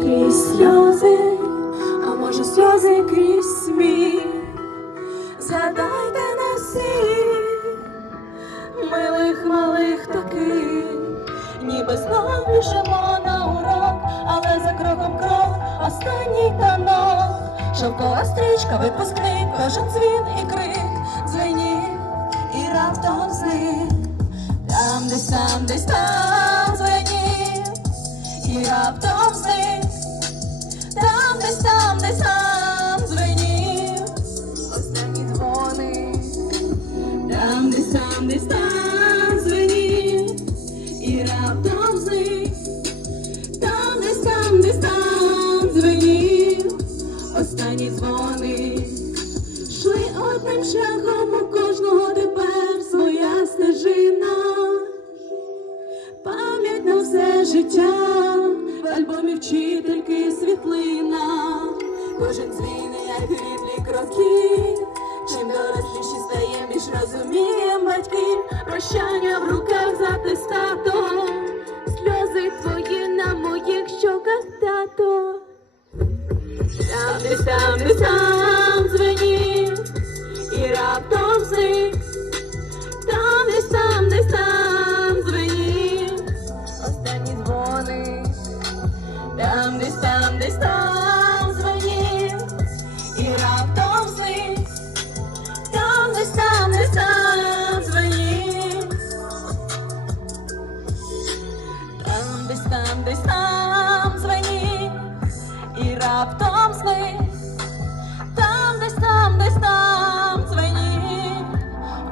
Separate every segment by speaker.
Speaker 1: Крізь сльози, а може сльози крізь сміх. Згадайте на милих малих таких, ніби знов біжимо на урок, але за кроком крок, останній танок. Шовкова стрічка, випускник, кожен дзвін і крик, дзвенів і раптом зник. Там десь там, десь там Десь там, десь і раптом зник. Там десь там, десь там дзвенів, останні дзвони. Шли одним шляхом у кожного тепер своя стежина. Пам'ять на все життя, в світлина, кожен дзвін, як рідні кроки. Чим доросліші стає, між батьків, прощання в руках з атестатом, сльози твої на моїх щоках, тато. Там десь там, десь там дзвенів, і раптом зник. Там десь там, десь там дзвенів, останні дзвони. Там десь там, десь там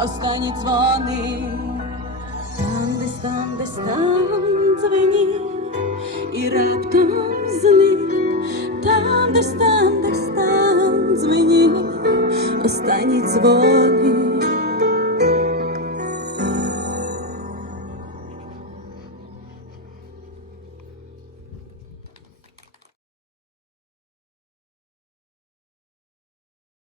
Speaker 1: останні дзвони. Там десь там, десь там дзвені, і раптом зник. Там десь там, десь там дзвені, останні дзвони.